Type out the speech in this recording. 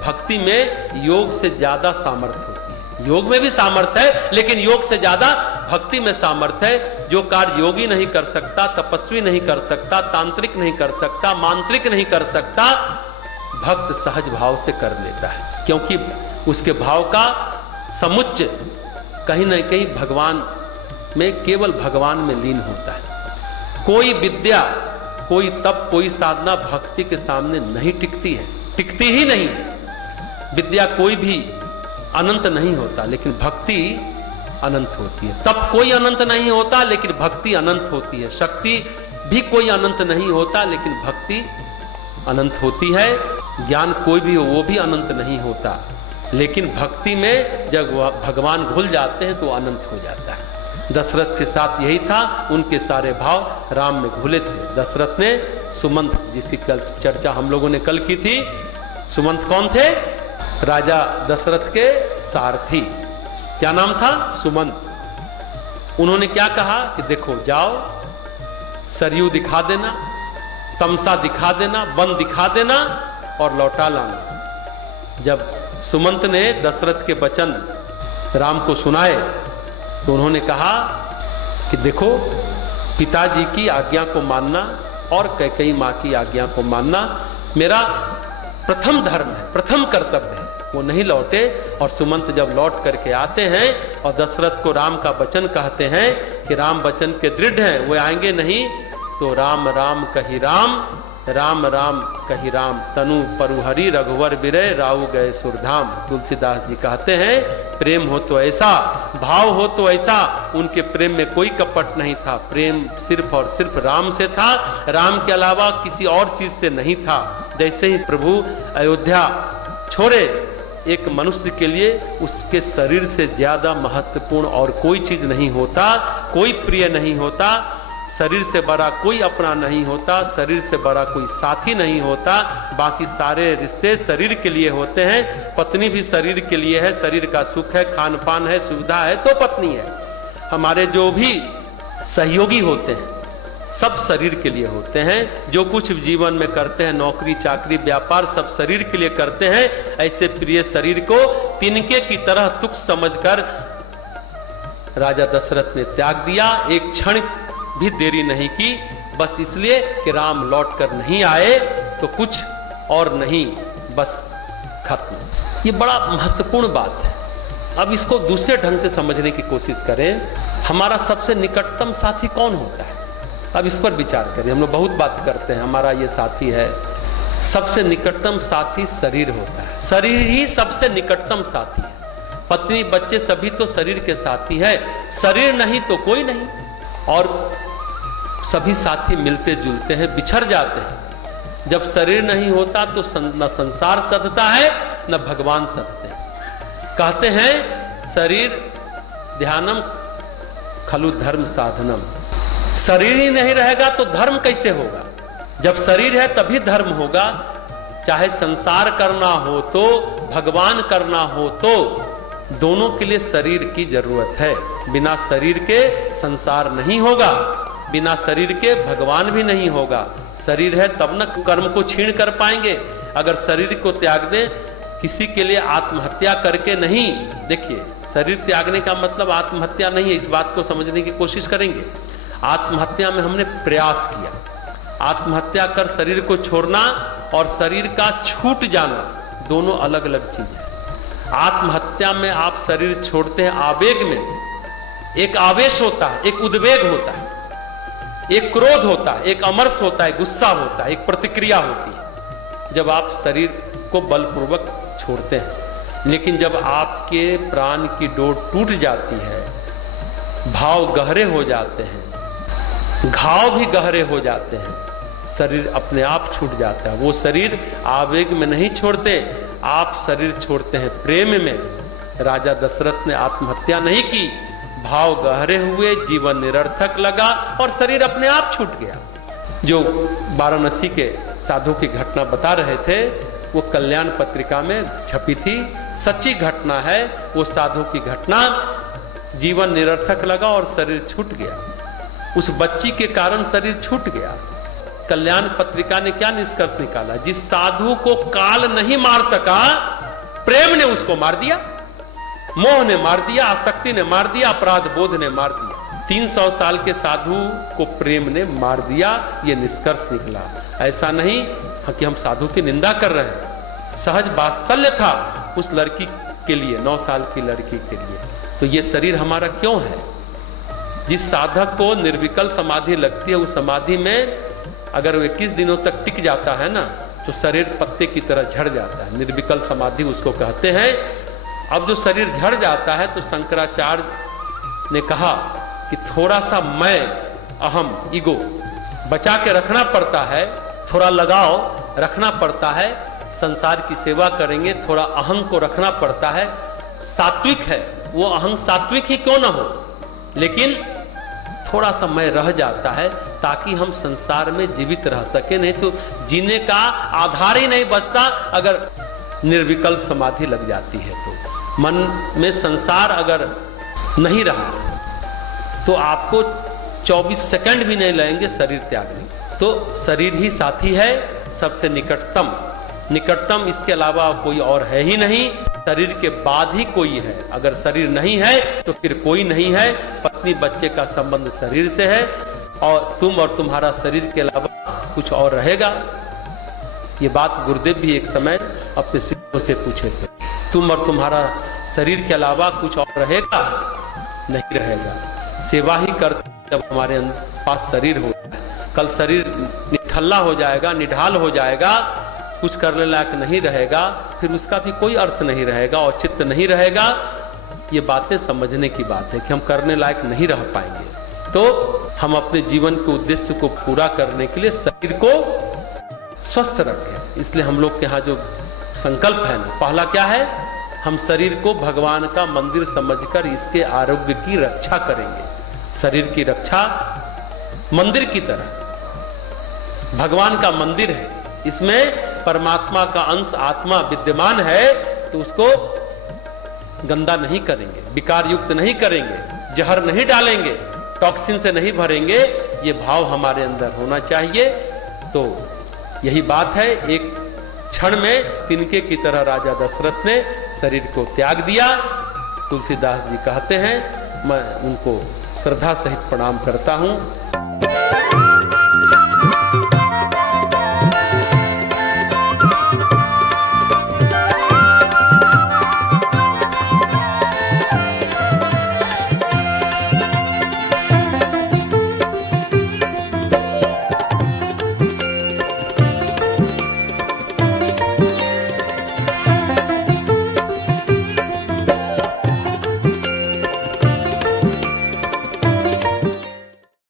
भक्ति में योग से ज्यादा सामर्थ्य होती है। योग में भी सामर्थ्य है, लेकिन योग से ज्यादा भक्ति में सामर्थ्य है। जो कार्य योगी नहीं कर सकता, तपस्वी नहीं कर सकता, तांत्रिक नहीं कर सकता, मांत्रिक नहीं कर सकता, भक्त सहज भाव से कर लेता है, क्योंकि उसके भाव का समुच्चय कहीं न कहीं भगवान में, केवल भगवान में लीन होता है। कोई विद्या, कोई तप, कोई साधना भक्ति के सामने नहीं टिकती है, टिकती ही नहीं। विद्या कोई भी अनंत नहीं होता, लेकिन भक्ति अनंत होती है। तप कोई अनंत नहीं होता, लेकिन भक्ति अनंत होती है। शक्ति भी कोई अनंत नहीं होता, लेकिन भक्ति अनंत होती है। ज्ञान कोई भी हो, वो भी अनंत नहीं होता, लेकिन भक्ति में जब भगवान घुल जाते हैं तो अनंत हो जाता है। दशरथ के साथ यही था, उनके सारे भाव राम में घुले थे। दशरथ ने सुमंत, जिसकी चर्चा हम लोगों ने कल की थी, सुमंत कौन थे? राजा दशरथ के सारथी। क्या नाम था? सुमंत। उन्होंने क्या कहा कि देखो, जाओ सरयू दिखा देना, तमसा दिखा देना, वन दिखा देना और लौटा लाना। जब सुमंत ने दशरथ के वचन राम को सुनाए तो उन्होंने कहा कि देखो, पिताजी की आज्ञा को मानना और कैकेयी मां की आज्ञा को मानना मेरा प्रथम धर्म है, प्रथम कर्तव्य है। वो नहीं लौटे, और सुमंत जब लौट करके आते हैं और दशरथ को राम का वचन कहते हैं कि राम वचन के दृढ़ हैं, वो आएंगे नहीं, तो राम राम कही राम, राम राम कही राम, तनु परुहरी रघुवर बिरय राउ गए सुरधाम। तुलसीदास जी कहते हैं, प्रेम हो तो ऐसा, भाव हो तो ऐसा। उनके प्रेम में कोई कपट नहीं था, प्रेम सिर्फ और सिर्फ राम से था, राम के अलावा किसी और चीज से नहीं था। जैसे ही प्रभु अयोध्या छोड़े, एक मनुष्य के लिए उसके शरीर से ज्यादा महत्वपूर्ण और कोई चीज नहीं होता, कोई प्रिय नहीं होता, शरीर से बड़ा कोई अपना नहीं होता, शरीर से बड़ा कोई साथी नहीं होता। बाकी सारे रिश्ते शरीर के लिए होते हैं। पत्नी भी शरीर के लिए है, शरीर का सुख है, खान पान है, सुविधा है तो पत्नी है। हमारे जो भी सहयोगी होते हैं सब शरीर के लिए होते हैं। जो कुछ जीवन में करते हैं, नौकरी चाकरी व्यापार, सब शरीर के लिए करते हैं। ऐसे प्रिय शरीर को तिनके की तरह तुच्छ समझकर राजा दशरथ ने त्याग दिया। एक क्षण भी देरी नहीं की, बस इसलिए कि राम लौट कर नहीं आए तो कुछ और नहीं, बस खत्म। ये बड़ा महत्वपूर्ण बात है। अब इसको दूसरे ढंग से समझने की कोशिश करें। हमारा सबसे निकटतम साथी कौन होता है? अब इस पर विचार करें। हम लोग बहुत बात करते हैं, हमारा ये साथी है। सबसे निकटतम साथी शरीर होता है। शरीर ही सबसे निकटतम साथी है। पत्नी बच्चे सभी तो शरीर के साथी है, शरीर नहीं तो कोई नहीं। और सभी साथी मिलते जुलते हैं, बिछड़ जाते हैं। जब शरीर नहीं होता तो न संसार सधता है, न भगवान सधते हैं। कहते हैं, शरीर ध्यानम खलु धर्म साधनम। शरीर ही नहीं रहेगा तो धर्म कैसे होगा? जब शरीर है तभी धर्म होगा। चाहे संसार करना हो तो, भगवान करना हो तो, दोनों के लिए शरीर की जरूरत है। बिना शरीर के संसार नहीं होगा, बिना शरीर के भगवान भी नहीं होगा। शरीर है तब न कर्म को छीण कर पाएंगे। अगर शरीर को त्याग दें, किसी के लिए आत्महत्या करके नहीं। देखिए, शरीर त्यागने का मतलब आत्महत्या नहीं है, इस बात को समझने की कोशिश करेंगे। आत्महत्या में हमने प्रयास किया। आत्महत्या कर शरीर को छोड़ना और शरीर का छूट जाना दोनों अलग अलग चीज है। आत्महत्या में आप शरीर छोड़ते हैं आवेग में। एक आवेश होता है, एक उद्वेग होता है, एक क्रोध होता है, एक अमर्ष होता है, गुस्सा होता है, एक प्रतिक्रिया होती है जब आप शरीर को बलपूर्वक छोड़ते हैं। लेकिन जब आपके प्राण की डोर टूट जाती है, भाव गहरे हो जाते हैं, घाव भी गहरे हो जाते हैं, शरीर अपने आप छूट जाता है। वो शरीर आवेग में नहीं छोड़ते, आप शरीर छोड़ते हैं प्रेम में। राजा दशरथ ने आत्महत्या नहीं की, भाव गहरे हुए, जीवन निरर्थक लगा और शरीर अपने आप छूट गया। जो वाराणसी के साधु की घटना बता रहे थे वो कल्याण पत्रिका में छपी थी, सच्ची घटना है। वो साधु की घटना, जीवन निरर्थक लगा और शरीर छूट गया। उस बच्ची के कारण शरीर छूट गया। कल्याण पत्रिका ने क्या निष्कर्ष निकाला? जिस साधु को काल नहीं मार सका, प्रेम ने उसको मार दिया, मोह ने मार दिया, आसक्ति ने मार दिया, अपराध बोध ने मार दिया। 300 साल के साधु को प्रेम ने मार दिया, ये निष्कर्ष निकला। ऐसा नहीं कि हम साधु की निंदा कर रहे हैं, सहज वात्सल्य था उस लड़की के लिए, 9 साल की लड़की के लिए। तो ये शरीर हमारा क्यों है? जिस साधक को निर्विकल्प समाधि लगती है, उस समाधि में अगर वो 21 दिनों तक टिक जाता है ना, तो शरीर पत्ते की तरह झड़ जाता है। निर्विकल्प समाधि उसको कहते हैं। अब जो शरीर झड़ जाता है तो शंकराचार्य ने कहा कि थोड़ा सा मैं, अहम, ईगो बचा के रखना पड़ता है, थोड़ा लगाव रखना पड़ता है। संसार की सेवा करेंगे, थोड़ा अहं को रखना पड़ता है। सात्विक है वो अहं, सात्विक ही क्यों ना हो, लेकिन थोड़ा सा मैं रह जाता है ताकि हम संसार में जीवित रह सके। नहीं तो जीने का आधार ही नहीं बचता अगर निर्विकल्प समाधि लग जाती है। तो मन में संसार अगर नहीं रहा तो आपको 24 सेकंड भी नहीं लगेंगे शरीर त्यागने। तो शरीर ही साथी है, सबसे निकटतम। निकटतम इसके अलावा कोई और है ही नहीं। शरीर के बाद ही कोई है। अगर शरीर नहीं है तो फिर कोई नहीं है। पत्नी बच्चे का संबंध शरीर से है और तुम और तुम्हारा शरीर के अलावा कुछ और रहेगा। ये बात गुरुदेव भी एक समय अपने शिष्यों से पूछे थे, तुम और तुम्हारा शरीर के अलावा कुछ और रहेगा? नहीं रहेगा। सेवा ही करते जब हमारे पास शरीर होता है। कल शरीर निठल्ला हो जाएगा, निढाल हो जाएगा, कुछ करने लायक नहीं रहेगा, फिर उसका भी कोई अर्थ नहीं रहेगा, औचित्य नहीं रहेगा। ये बातें समझने की बात है कि हम करने लायक नहीं रह पाएंगे। तो हम अपने जीवन के उद्देश्य को पूरा करने के लिए शरीर को स्वस्थ रखें। इसलिए हम लोग के यहाँ जो संकल्प है ना, पहला क्या है? हम शरीर को भगवान का मंदिर समझकर इसके आरोग्य की रक्षा करेंगे। शरीर की रक्षा मंदिर की तरह, भगवान का मंदिर है, इसमें परमात्मा का अंश आत्मा विद्यमान है, तो उसको गंदा नहीं करेंगे, विकार युक्त नहीं करेंगे, जहर नहीं डालेंगे, टॉक्सिन से नहीं भरेंगे। ये भाव हमारे अंदर होना चाहिए। तो यही बात है। एक क्षण में तिनके की तरह राजा दशरथ ने शरीर को त्याग दिया। तुलसीदास जी कहते हैं, मैं उनको श्रद्धा सहित प्रणाम करता हूं।